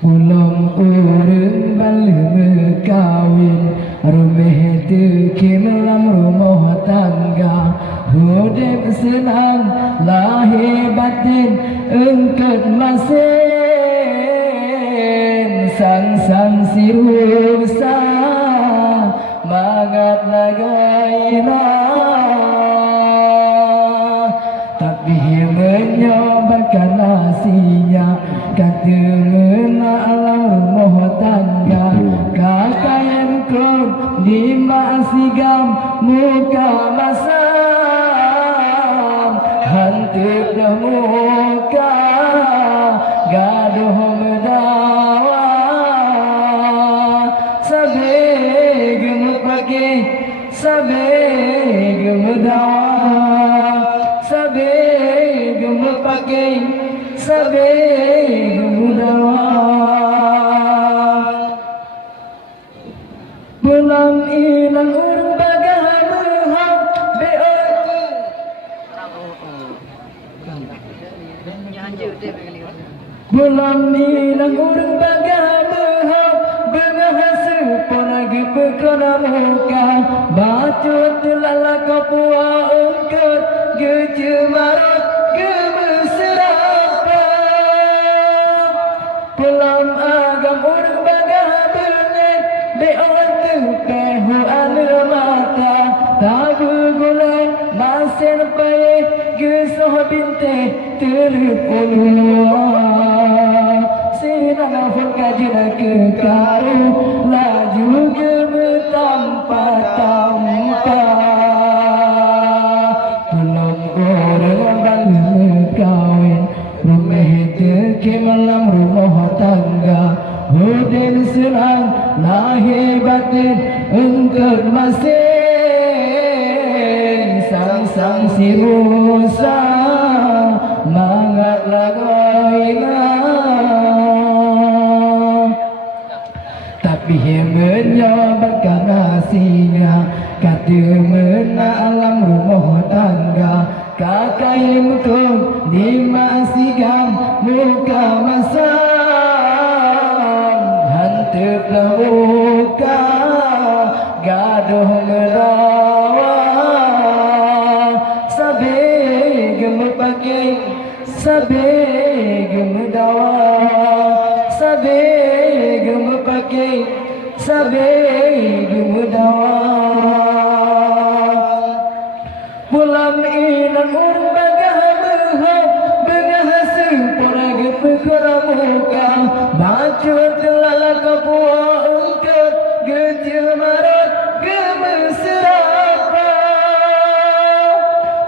Pulang urang balik kawin rumah dikim dalam rumah tangga hidup senang lahir batin engkau masin sang si rusa mangat lagaina tapi menyobatkan nasinya kata alam rumah tangga kakak kau di masigam muka masam hantip dah muka gaduh mendawa sabe gemuk pagi sabe gemuk dawa sabe gemuk pagi sabe gemuk dawa Bulan ilang urang bagaimana Bulan ilang urang bagaimana Bengahasa panagi perkara muka Bacut lala kapua ungkat Gejemarat gemesrapa Pulang agam urang bagaimana Be'otu pehu anu mata Tabu gulai masin paye Gesoh binte terpuluh Sinana fulkajina kekaru Laju gemetampa tampa Pulang orang balik kawin Rumah dekim dalam rumah tangga Hudin senang lahir batin engkau masing sang si rusa mangat lagoina tapi menyobatkan nasinya kata mena alam rumah tangga kakak kau di masigam muka masam hantiplah muka gaduh melawa sabe gemuk pagi sabe gemuk dawa sabe gemuk pagi sabe gemuk dawa pulang ilang urang bagaimana bengahasa poragi perkara muka bacut lala kapua ungkat gejemarat gemesrapa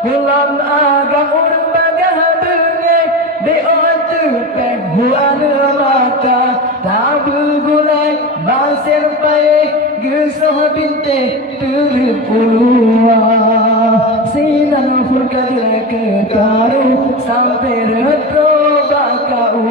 pulang agam urang bagaimana beotu pehu anu mata tabu gulai masir paye gesoh binte terpuluh sinan furkadil kekaru sampai retro bakau